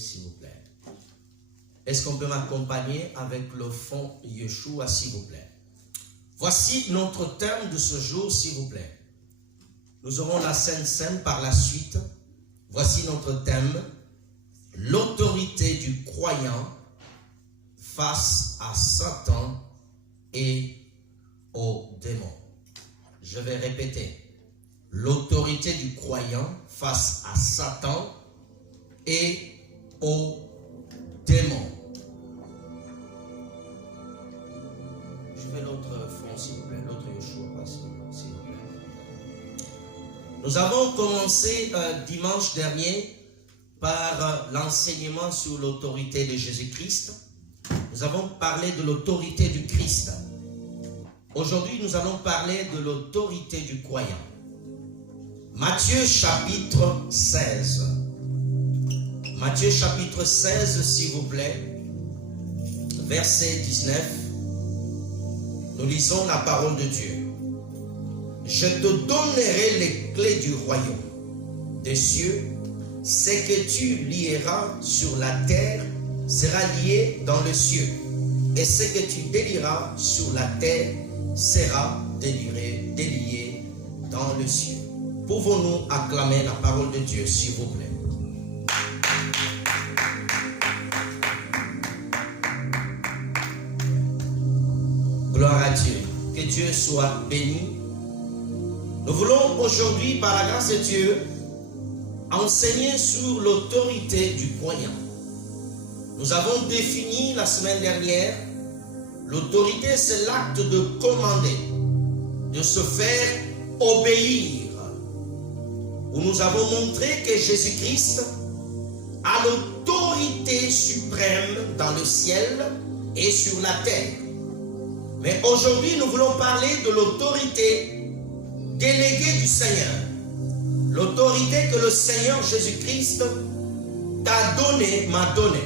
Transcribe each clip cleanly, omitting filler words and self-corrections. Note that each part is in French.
s'il vous plaît. Est-ce qu'on peut m'accompagner avec le fond Yeshua, s'il vous plaît? Voici notre thème de ce jour, s'il vous plaît. Nous aurons la Sainte Seine par la suite. Voici notre thème, l'autorité du croyant face à Satan et aux démons. Je vais répéter. L'autorité du croyant face à Satan et aux démons. Je vais l'autre fond, s'il vous plaît. L'autre Yeshua, s'il vous plaît. Nous avons commencé dimanche dernier par l'enseignement sur l'autorité de Jésus-Christ. Nous avons parlé de l'autorité du Christ. Aujourd'hui, nous allons parler de l'autorité du croyant. Matthieu chapitre 16. Matthieu chapitre 16, s'il vous plaît. Verset 19. Nous lisons la parole de Dieu. Je te donnerai les clés du royaume des cieux. Ce que tu lieras sur la terre sera lié dans le ciel. Et ce que tu délieras sur la terre sera délié dans le ciel. Pouvons-nous acclamer la parole de Dieu, s'il vous plaît? Gloire à Dieu. Que Dieu soit béni. Nous voulons aujourd'hui, par la grâce de Dieu, enseigner sur l'autorité du croyant. Nous avons défini la semaine dernière, l'autorité c'est l'acte de commander, de se faire obéir. Où nous avons montré que Jésus-Christ a l'autorité suprême dans le ciel et sur la terre. Mais aujourd'hui, nous voulons parler de l'autorité déléguée du Seigneur. L'autorité que le Seigneur Jésus-Christ t'a donnée, m'a donnée.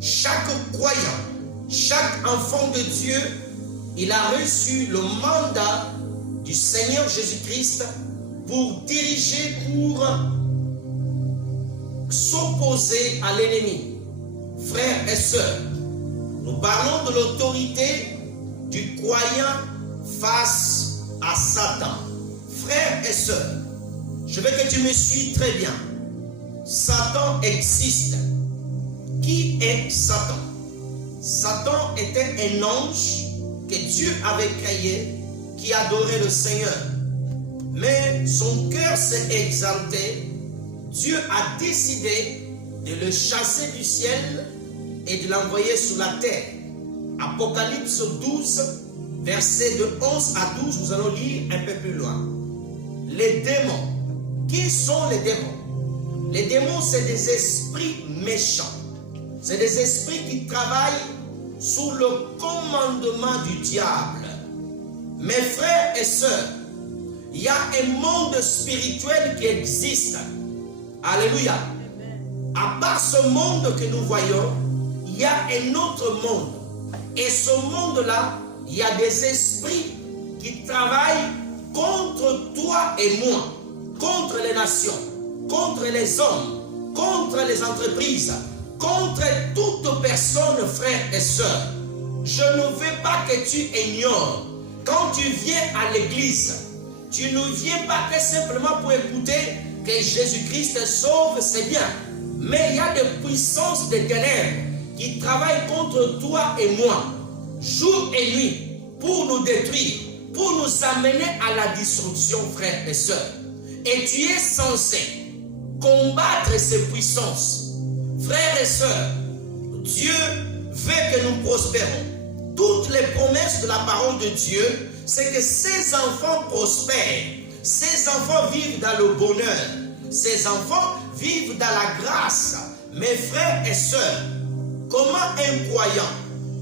Chaque croyant, chaque enfant de Dieu, il a reçu le mandat du Seigneur Jésus-Christ pour diriger, pour s'opposer à l'ennemi. Frères et sœurs, nous parlons de l'autorité du croyant face à Satan. Frères et sœurs, je veux que tu me suives très bien. Satan existe. Qui est Satan? Satan était un ange que Dieu avait créé, qui adorait le Seigneur. Mais son cœur s'est exalté. Dieu a décidé de le chasser du ciel et de l'envoyer sur la terre. Apocalypse 12, versets de 11 à 12, nous allons lire un peu plus loin. Les démons. Qui sont les démons? Les démons, c'est des esprits méchants. C'est des esprits qui travaillent sous le commandement du diable. Mes frères et sœurs, il y a un monde spirituel qui existe. Alléluia. À part ce monde que nous voyons, il y a un autre monde. Et ce monde-là, il y a des esprits qui travaillent contre toi et moi, contre les nations, contre les hommes, contre les entreprises, contre toute personne, frères et sœurs. Je ne veux pas que tu ignores. Quand tu viens à l'église, tu ne viens pas que simplement pour écouter que Jésus-Christ sauve, c'est bien. Mais il y a des puissances des ténèbres qui travaillent contre toi et moi, jour et nuit, pour nous détruire, pour nous amener à la destruction, frères et sœurs. Et tu es censé combattre ces puissances. Frères et sœurs, Dieu veut que nous prospérons. Toutes les promesses de la parole de Dieu, c'est que ses enfants prospèrent. Ses enfants vivent dans le bonheur. Ses enfants vivent dans la grâce. Mes frères et sœurs, comment un croyant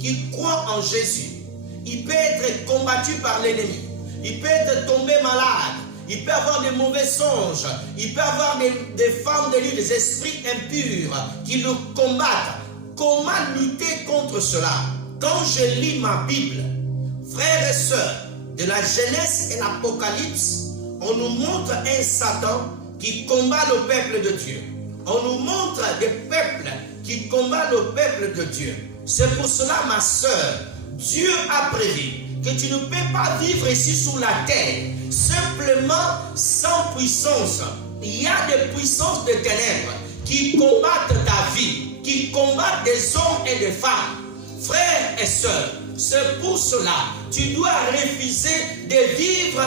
qui croit en Jésus, il peut être combattu par l'ennemi, il peut être tombé malade, il peut avoir des mauvais songes, il peut avoir des femmes de lui, des esprits impurs qui le combattent. Comment lutter contre cela? Quand je lis ma Bible, frères et sœurs, de la Genèse et l'Apocalypse, on nous montre un Satan qui combat le peuple de Dieu. On nous montre des peuples combat le peuple de Dieu. C'est pour cela, ma soeur, Dieu a prévu que tu ne peux pas vivre ici sur la terre simplement sans puissance. Il y a des puissances de ténèbres qui combattent ta vie, qui combattent des hommes et des femmes. Frères et sœurs, c'est pour cela que tu dois refuser de vivre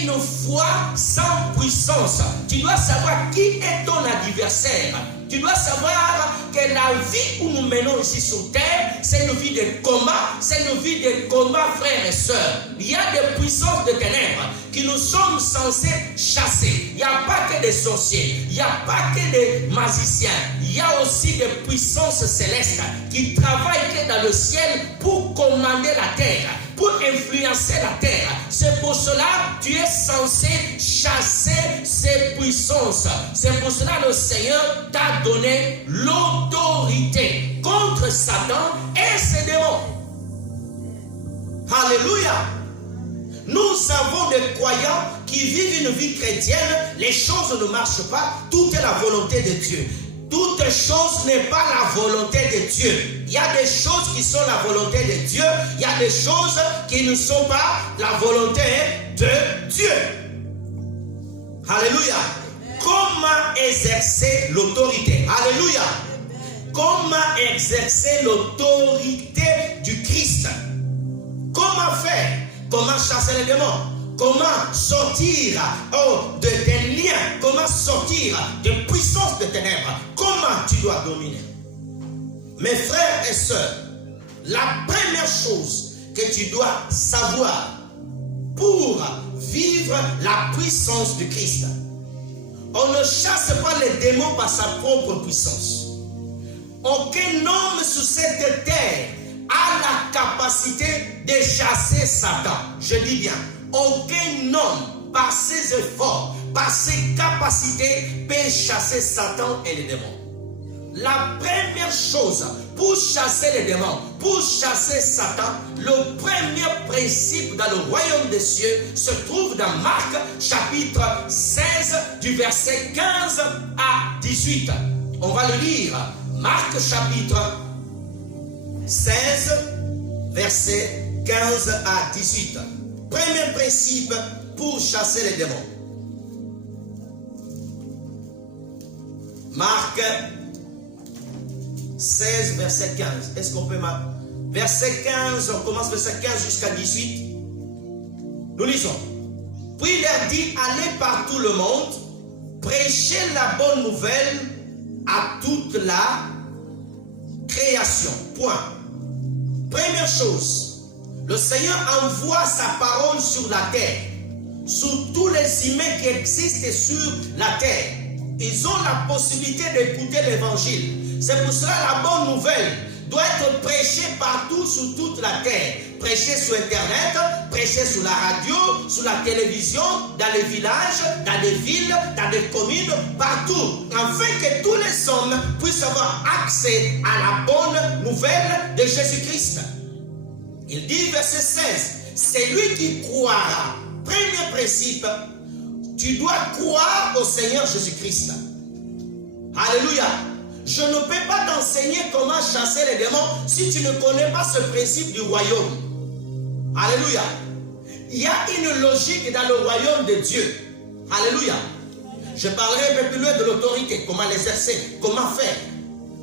une foi sans puissance. Tu dois savoir qui est ton adversaire. Tu dois savoir que la vie où nous menons ici sur terre, c'est une vie de combat, c'est une vie de combat, frères et sœurs. Il y a des puissances de ténèbres que nous sommes censés chasser. Il n'y a pas que des sorciers, il n'y a pas que des magiciens. Il y a aussi des puissances célestes qui travaillent que dans le ciel pour commander la terre, pour influencer la terre. C'est pour cela que tu es censé chasser ces puissances. C'est pour cela que le Seigneur t'a donné l'autorité contre Satan et ses démons. Alléluia. Nous avons des croyants qui vivent une vie chrétienne, les choses ne marchent pas, tout est la volonté de Dieu. Toute chose n'est pas la volonté de Dieu. Il y a des choses qui sont la volonté de Dieu, il y a des choses qui ne sont pas la volonté de Dieu. Alléluia. Comment exercer l'autorité? Alléluia. Comment exercer l'autorité du Christ? Comment faire? Comment chasser les démons? Comment sortir des liens? Comment sortir des puissances de ténèbres? Comment tu dois dominer? Mes frères et sœurs, la première chose que tu dois savoir pour vivre la puissance du Christ, on ne chasse pas les démons par sa propre puissance. Aucun homme sur cette terre a la capacité de chasser Satan. Je dis bien, aucun homme, par ses efforts, par ses capacités, peut chasser Satan et les démons. La première chose pour chasser les démons, pour chasser Satan, le premier principe dans le royaume des cieux se trouve dans Marc chapitre 16 du verset 15 à 18. On va le lire. Marc chapitre 16 verset 15 à 18. Premier principe pour chasser les démons. Marc 16, verset 15. Est-ce qu'on peut marquer? Verset 15, on commence verset 15 jusqu'à 18. Nous lisons. Puis il leur dit, allez par tout le monde, prêchez la bonne nouvelle à toute la création. Point. Première chose, le Seigneur envoie sa parole sur la terre, sur tous les humains qui existent sur la terre. Ils ont la possibilité d'écouter l'évangile. C'est pour cela la bonne nouvelle doit être prêchée partout sur toute la terre. Prêchée sur Internet, prêchée sur la radio, sur la télévision, dans les villages, dans les villes, dans les communes, partout. Afin que tous les hommes puissent avoir accès à la bonne nouvelle de Jésus-Christ. Il dit verset 16, c'est lui qui croira. Premier principe, tu dois croire au Seigneur Jésus-Christ. Alléluia. Je ne peux pas t'enseigner comment chasser les démons si tu ne connais pas ce principe du royaume. Alléluia. Il y a une logique dans le royaume de Dieu. Alléluia. Je parlerai un peu plus loin de l'autorité, comment l'exercer, comment faire.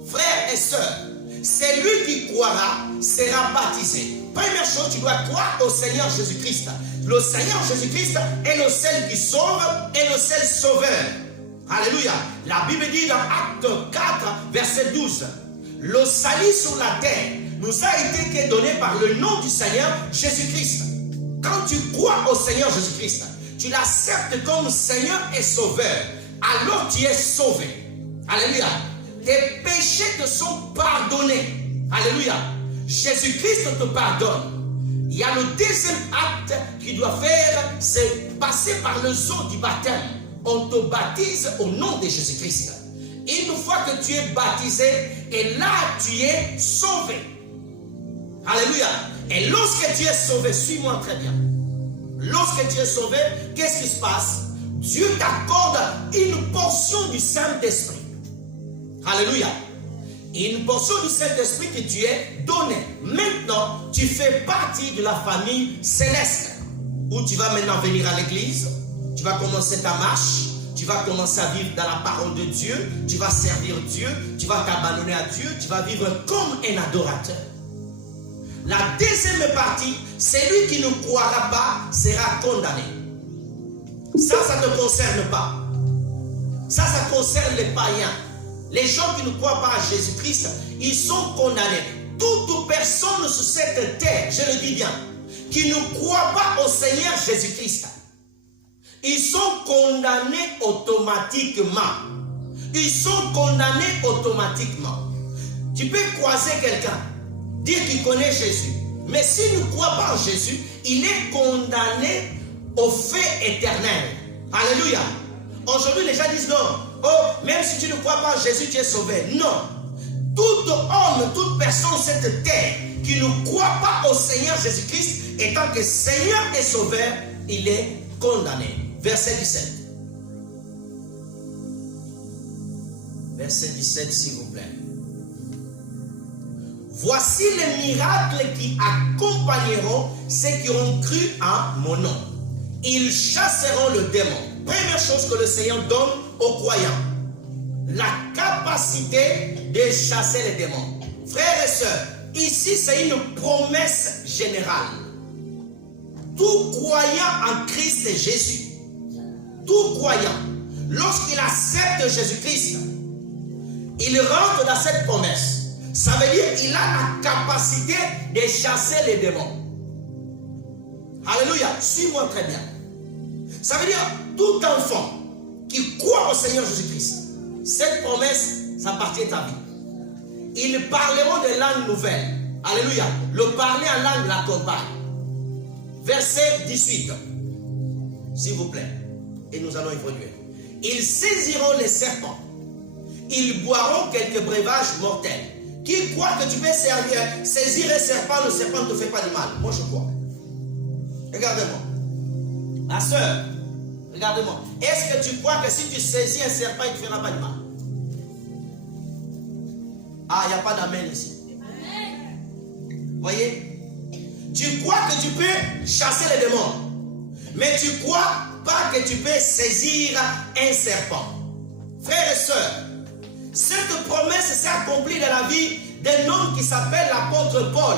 Frères et sœurs, c'est lui qui croira, sera baptisé. Première chose, tu dois croire au Seigneur Jésus-Christ. Le Seigneur Jésus-Christ est le seul qui sauve et le seul sauveur. Alléluia. La Bible dit dans Acte 4, verset 12, le salut sur la terre nous a été donné par le nom du Seigneur Jésus-Christ. Quand tu crois au Seigneur Jésus-Christ, tu l'acceptes comme Seigneur et Sauveur, alors tu es sauvé. Alléluia. Tes péchés te sont pardonnés. Alléluia. Jésus-Christ te pardonne. Il y a le deuxième acte qu'il doit faire, c'est passer par le eau du baptême. On te baptise au nom de Jésus-Christ. Une fois que tu es baptisé, et là tu es sauvé. Alléluia. Et lorsque tu es sauvé, suis-moi très bien. Lorsque tu es sauvé, qu'est-ce qui se passe? Dieu t'accorde une portion du Saint-Esprit. Alléluia. une portion du Saint-Esprit que tu es donnée. Maintenant, tu fais partie de la famille céleste, où tu vas maintenant venir à l'église, tu vas commencer ta marche, tu vas commencer à vivre dans la parole de Dieu, tu vas servir Dieu, tu vas t'abandonner à Dieu, tu vas vivre comme un adorateur. La deuxième partie, celui qui ne croira pas sera condamné. Ça ne te concerne pas. Ça concerne les païens. Les gens qui ne croient pas à Jésus-Christ, ils sont condamnés. Toute personne sur cette terre, je le dis bien, qui ne croit pas au Seigneur Jésus-Christ, ils sont condamnés automatiquement. Ils sont condamnés automatiquement. Tu peux croiser quelqu'un, dire qu'il connaît Jésus, mais s'il ne croit pas en Jésus, il est condamné au feu éternel. Alléluia. Aujourd'hui, les gens disent non. Oh, même si tu ne crois pas en Jésus, tu es sauvé. Non. Tout homme, toute personne sur cette terre qui ne croit pas au Seigneur Jésus-Christ, étant que Seigneur et Sauveur, il est condamné. Verset 17. Verset 17, s'il vous plaît. Voici les miracles qui accompagneront ceux qui auront cru en mon nom. Ils chasseront le démon. Première chose que le Seigneur donne aux croyants, la capacité de chasser les démons. Frères et sœurs, ici c'est une promesse générale. Tout croyant en Christ Jésus, tout croyant, lorsqu'il accepte Jésus-Christ, il rentre dans cette promesse. Ça veut dire qu'il a la capacité de chasser les démons. Alléluia, suis-moi très bien. Ça veut dire tout enfant qui croit au Seigneur Jésus-Christ, cette promesse, ça appartient à ta vie. Ils parleront de langues nouvelles. Alléluia. Le parler en langue l'accompagne. Verset 18. S'il vous plaît. Et nous allons évoluer. Ils saisiront les serpents. Ils boiront quelques breuvages mortels. Qui croit que tu peux saisir un serpent, le serpent ne te fait pas de mal? Moi je crois. Regardez-moi. Ma soeur, regardez-moi. Est-ce que tu crois que si tu saisis un serpent, il ne te fera pas de mal? Ah, il n'y a pas d'amen ici. Voyez? Tu crois que tu peux chasser les démons, mais tu ne crois pas que tu peux saisir un serpent. Frères et sœurs, cette promesse s'est accomplie dans la vie d'un homme qui s'appelle l'apôtre Paul.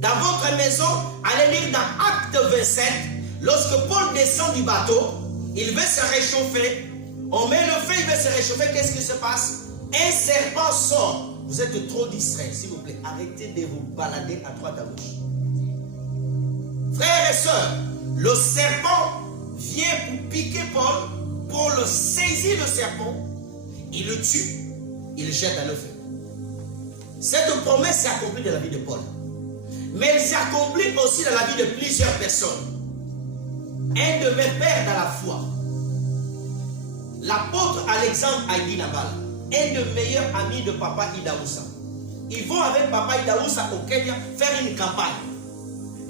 Dans votre maison, allez lire dans Acte 27, lorsque Paul descend du bateau, il veut se réchauffer. On met le feu, il veut se réchauffer. Qu'est-ce qui se passe? Un serpent sort. Vous êtes trop distrait, s'il vous plaît. Arrêtez de vous balader à droite à gauche. Frères et sœurs, le serpent vient pour piquer Paul. Paul saisit le serpent, il le tue, il le jette dans le feu. Cette promesse s'est accomplie dans la vie de Paul. Mais elle s'est accomplie aussi dans la vie de plusieurs personnes. Un de mes pères dans la foi, l'apôtre Alexandre Haïdi Nabal, un des meilleurs amis de Papa Idaoussa. Ils vont avec Papa Idaoussa au Kenya faire une campagne.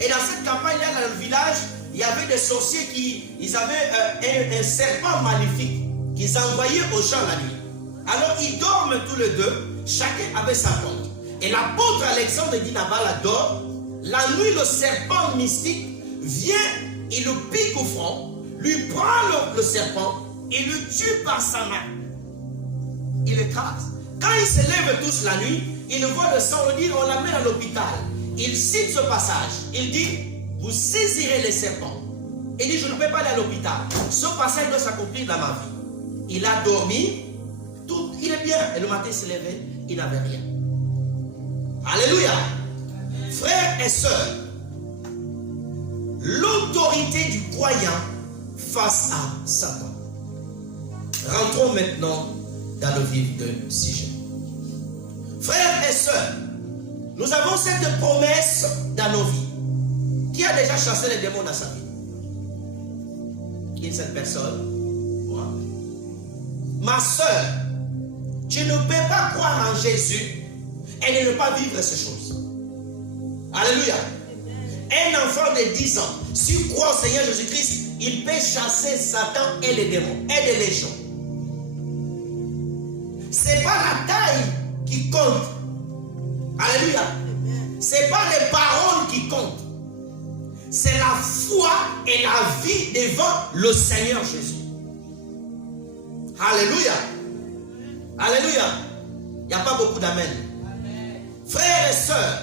Et dans cette campagne-là, dans le village, il y avait des sorciers ils avaient un serpent maléfique qu'ils envoyaient aux gens la nuit. Alors ils dorment tous les deux, chacun avait sa tente. Et l'apôtre Alexandre Dinabala dort. La nuit, le serpent mystique vient, il le pique au front, lui prend le serpent et le tue par sa main. Il écrase. Quand ils se lèvent tous la nuit, ils voient le sang, on dit, on l'amène à l'hôpital. Il cite ce passage. Il dit, vous saisirez les serpents. Il dit, je ne peux pas aller à l'hôpital. Ce passage doit s'accomplir dans ma vie. Il a dormi, il est bien. Et le matin, il s'est levé, il n'avait rien. Alléluia. Frères et sœurs, l'autorité du croyant face à Satan. Rentrons maintenant dans le vif du sujet. Frères et sœurs, nous avons cette promesse dans nos vies. Qui a déjà chassé les démons dans sa vie? Qui est cette personne? Moi. Ma sœur, tu ne peux pas croire en Jésus et ne pas vivre ces choses. Alléluia. Un enfant de 10 ans, s'il croit au Seigneur Jésus-Christ, il peut chasser Satan et les démons et les légions. Ce n'est pas la taille qui comptent. Alléluia. Ce n'est pas les paroles qui comptent. C'est la foi et la vie devant le Seigneur Jésus. Alléluia. Alléluia. Il n'y a pas beaucoup d'amen. Frères et sœurs,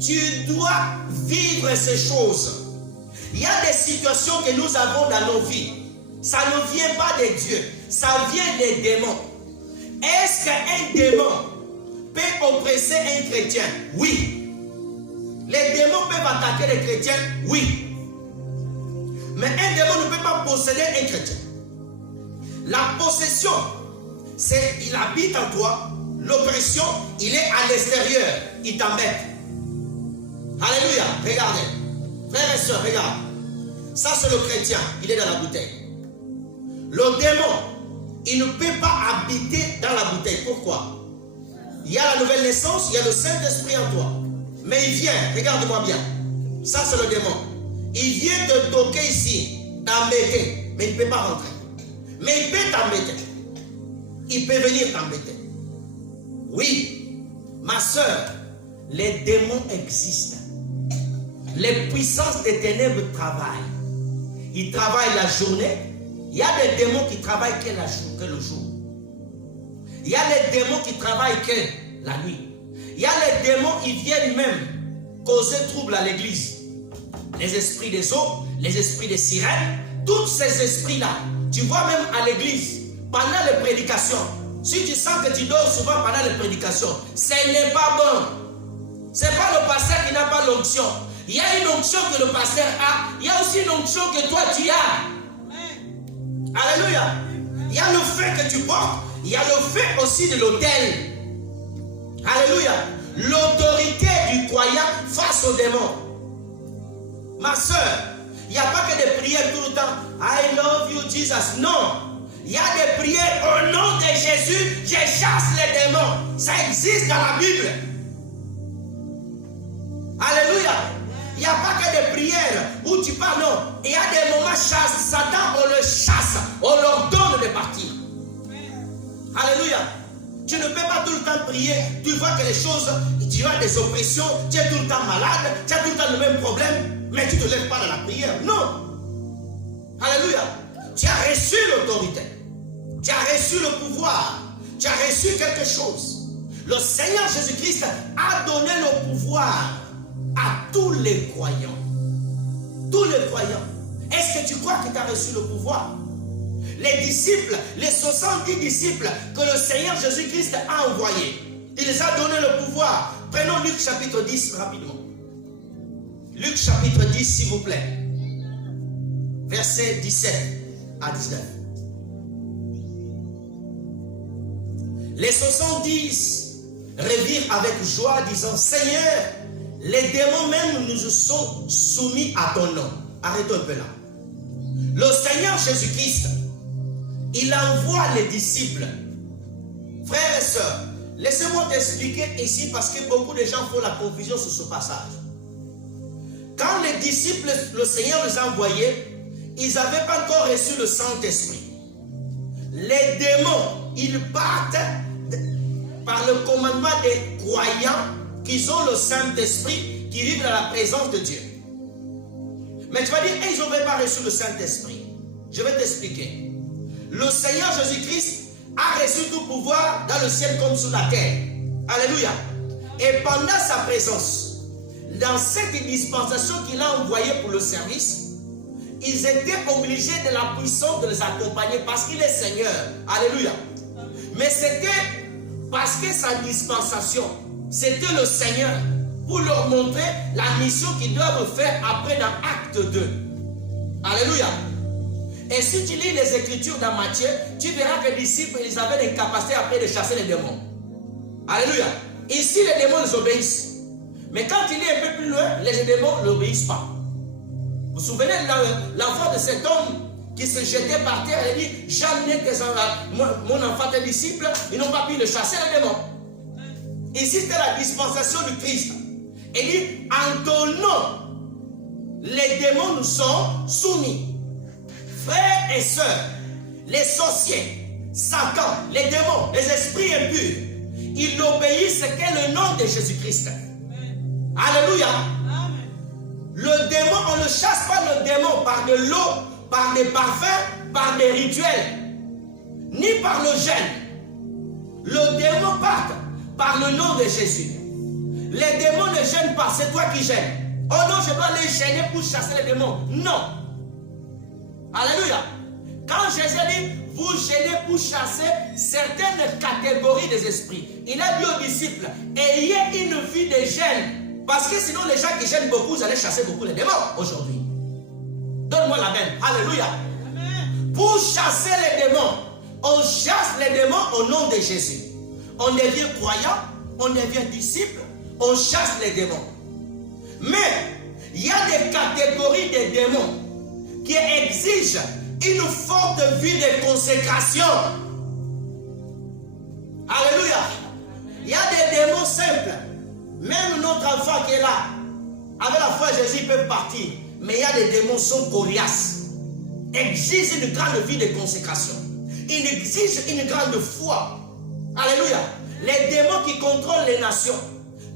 tu dois vivre ces choses. Il y a des situations que nous avons dans nos vies. Ça ne vient pas de Dieu. Ça vient des démons. Est-ce qu'un démon peut oppresser un chrétien? Oui. Les démons peuvent attaquer les chrétiens? Oui. Mais un démon ne peut pas posséder un chrétien. La possession, c'est il habite en toi. L'oppression, il est à l'extérieur. Il t'embête. Alléluia. Regardez. Frères et sœurs, regarde. Ça, c'est le chrétien. Il est dans la bouteille. Le démon, il ne peut pas habiter dans la bouteille. Pourquoi? Il y a la nouvelle naissance, il y a le Saint-Esprit en toi. Mais il vient, regarde-moi bien. Ça, c'est le démon. Il vient te toquer ici, t'embêter. Mais il ne peut pas rentrer. Mais il peut t'embêter. Il peut venir t'embêter. Oui, ma soeur, les démons existent. Les puissances des ténèbres travaillent. Ils travaillent la journée. Il y a des démons qui travaillent que le jour. Il y a des démons qui travaillent que la nuit. Il y a les démons qui viennent même causer trouble à l'église. Les esprits des eaux, les esprits des sirènes, tous ces esprits-là. Tu vois même à l'église, pendant les prédications, si tu sens que tu dors souvent pendant les prédications, ce n'est pas bon. Ce n'est pas le pasteur qui n'a pas l'onction. Il y a une onction que le pasteur a, il y a aussi une onction que toi tu as. Alléluia. Il y a le fait que tu portes, il y a le fait aussi de l'autel. Alléluia. L'autorité du croyant face aux démons. Ma soeur, il n'y a pas que des prières tout le temps. I love you, Jesus. Non. Il y a des prières au nom de Jésus. Je chasse les démons. Ça existe dans la Bible. Alléluia. Il n'y a pas que des prières où tu parles. Non. Il y a des moments chasse. Satan, on le chasse. On leur donne de partir. Alléluia. Tu ne peux pas tout le temps prier. Tu vois que les choses, tu as des oppressions. Tu es tout le temps malade. Tu as tout le temps le même problème. Mais tu ne te lèves pas dans la prière. Non. Alléluia. Tu as reçu l'autorité. Tu as reçu le pouvoir. Tu as reçu quelque chose. Le Seigneur Jésus-Christ a donné le pouvoir à tous les croyants. Tous les croyants. Est-ce que tu crois que tu as reçu le pouvoir? Les disciples, les 70 disciples que le Seigneur Jésus-Christ a envoyés, il les a donné le pouvoir. Prenons Luc chapitre 10 rapidement. Luc chapitre 10 s'il vous plaît. Versets 17 à 19. Les 70 revirent avec joie, disant: Seigneur, les démons même nous sont soumis à ton nom. Arrêtons un peu là. Le Seigneur Jésus-Christ, il envoie les disciples. Frères et sœurs, laissez-moi t'expliquer ici parce que beaucoup de gens font la confusion sur ce passage. Quand les disciples, le Seigneur les a envoyés, ils n'avaient pas encore reçu le Saint-Esprit. Les démons, ils partent par le commandement des croyants qui ont le Saint-Esprit, qui vivent dans la présence de Dieu. Mais tu vas dire, ils n'avaient pas reçu le Saint-Esprit. Je vais t'expliquer. Le Seigneur Jésus-Christ a reçu tout pouvoir dans le ciel comme sur la terre. Alléluia. Et pendant sa présence, dans cette dispensation qu'il a envoyée pour le service, ils étaient obligés de la puissance de les accompagner parce qu'il est Seigneur. Alléluia. Mais c'était parce que sa dispensation, c'était le Seigneur pour leur montrer la mission qu'ils doivent faire après dans Acte 2. Alléluia. Et si tu lis les Écritures dans Matthieu, tu verras que les disciples, ils avaient des capacités après de chasser les démons. Alléluia. Ici, les démons les obéissent. Mais quand il est un peu plus loin, les démons ne l'obéissent pas. Vous vous souvenez de l'enfant de cet homme qui se jetait par terre et dit: j'ai amené mon enfant, tes disciples, ils n'ont pas pu le chasser, les démons. Ici, c'était la dispensation du Christ. Il dit: en ton nom, les démons nous sont soumis. Frères et sœurs, les sorciers, Satan, les démons, les esprits impurs, il obéit ce qu'est le nom de Jésus-Christ. Alléluia. Le démon, on ne chasse pas le démon par de l'eau, par des parfums, par des rituels, ni par le jeûne. Le démon part par le nom de Jésus. Les démons ne gênent pas, c'est toi qui gênes. Oh non, je dois les gêner pour chasser les démons. Non. Alléluia. Quand Jésus dit, vous gênez pour chasser certaines catégories des esprits, il a dit aux disciples, ayez une vie de gêne. Parce que sinon, les gens qui gênent beaucoup, vous allez chasser beaucoup les démons aujourd'hui. Donne-moi la main. Alléluia. Amen. Pour chasser les démons, on chasse les démons au nom de Jésus. On devient croyant, on devient disciple, on chasse les démons. Mais il y a des catégories de démons qui exigent une forte vie de consécration. Alléluia. Il y a des démons simples. Même notre enfant qui est là, avec la foi Jésus, il peut partir. Mais il y a des démons qui sont coriaces. Exigent une grande vie de consécration. Ils exigent une grande foi. Alléluia. Les démons qui contrôlent les nations,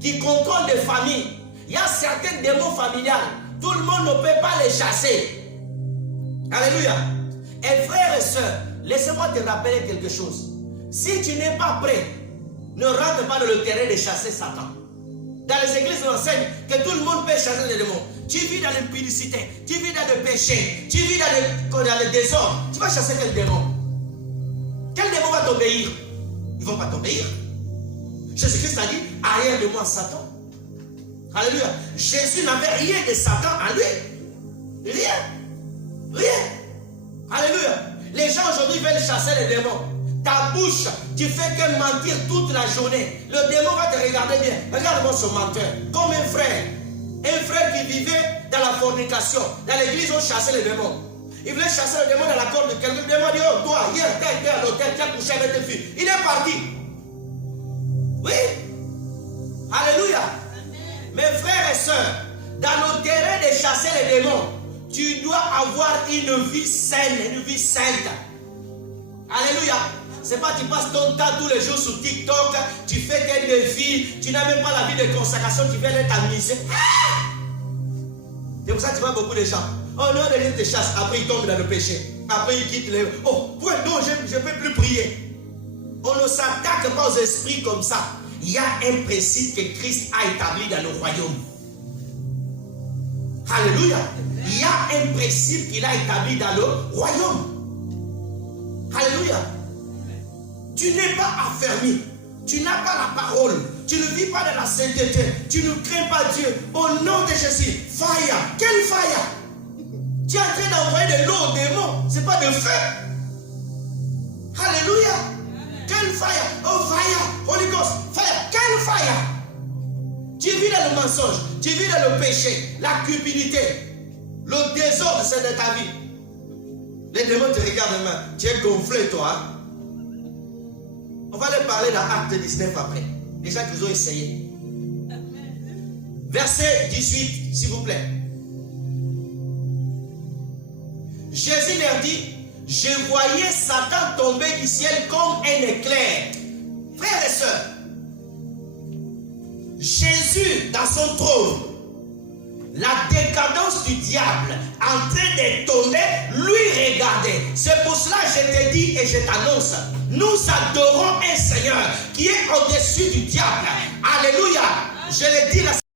qui contrôlent des familles. Il y a certains démons familiales. Tout le monde ne peut pas les chasser. Alléluia. Et frères et sœurs, laissez-moi te rappeler quelque chose. Si tu n'es pas prêt, ne rentre pas dans le terrain de chasser Satan. Dans les églises, on enseigne que tout le monde peut chasser les démons. Tu vis dans l'impudicité, tu vis dans le péché, tu vis dans le désordre. Tu vas chasser quel démon? Quel démon va t'obéir? Ils ne vont pas t'obéir. Jésus-Christ a dit, arrière de moi Satan. Alléluia. Jésus n'avait rien de Satan en lui. Rien. Rien. Alléluia. Les gens aujourd'hui veulent chasser les démons. Ta bouche, tu fais que mentir toute la journée. Le démon va te regarder bien. Regarde-moi ce menteur. Comme un frère. Un frère qui vivait dans la fornication. Dans l'église, on chassait les démons. Il voulait chasser le démon dans la corde de quelqu'un. Le démon dit, oh toi, hier, t'es à l'hôtel, tu as couché avec tes filles. Il est parti. Oui. Alléluia. Mes frères et sœurs, dans le terrain de chasser les démons, tu dois avoir une vie saine, une vie sainte. Alléluia. C'est pas tu passes ton temps tous les jours sur TikTok, tu fais que des vies, tu n'as même pas la vie de consécration, tu viens d'être amusé. C'est pour ça que tu vois beaucoup de gens. Oh non, les gens te chassent, après ils tombent dans le péché. Après ils quittent les... Oh, non, je ne peux plus prier. On ne s'attaque pas aux esprits comme ça. Il y a un principe que Christ a établi dans le royaume. Alléluia. Il y a un principe qu'il a établi dans le royaume. Alléluia. Tu n'es pas affermi. Tu n'as pas la parole. Tu ne vis pas dans la sainteté. Tu ne crains pas Dieu. Au nom de Jésus. Fire. Quel fire? Tu es en train d'envoyer de l'eau aux démons. Ce n'est pas de feu. Alléluia. Quel fire? Oh fire. Holy Ghost. Fire. Quel fire? Tu vis dans le mensonge. Tu vis dans le péché. La cupidité. Le désordre, c'est de ta vie. Les démons te regardent main. Tu es gonflé, toi. Hein? On va aller parler dans Acte 19 après. Les gens qui ont essayé. Verset 18, s'il vous plaît. Jésus leur dit, je voyais Satan tomber du ciel comme un éclair. Frères et sœurs, Jésus dans son trône, la décadence du diable en train de tomber, lui regardait. C'est pour cela que je te dis et je t'annonce, nous adorons un Seigneur qui est au-dessus du diable. Alléluia. Je le dis là.